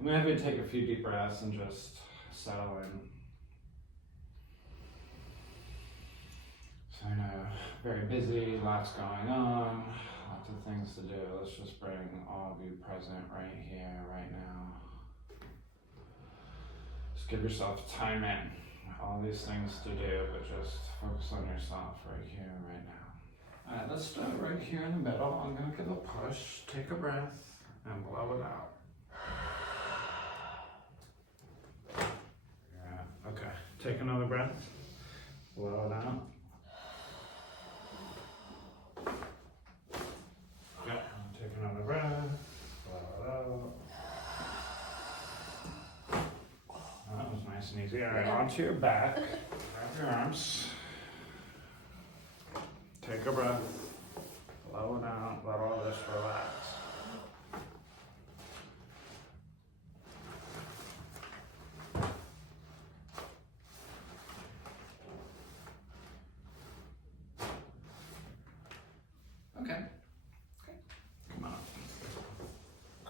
I'm gonna have you take a few deep breaths and just settle in. So I know, very busy, lots going on, lots of things to do. Let's just bring all of you present right here, right now. Just give yourself time in. All these things to do, but just focus on yourself right here, right now. Alright, let's start right here in the middle. I'm gonna give a push, take a breath, and blow it out. Yeah, okay. Take another breath, blow it out. Yeah, take another breath, blow it out. That was nice and easy. All right, onto your back, grab your arms, take a breath, blow it out, let all this relax. Okay.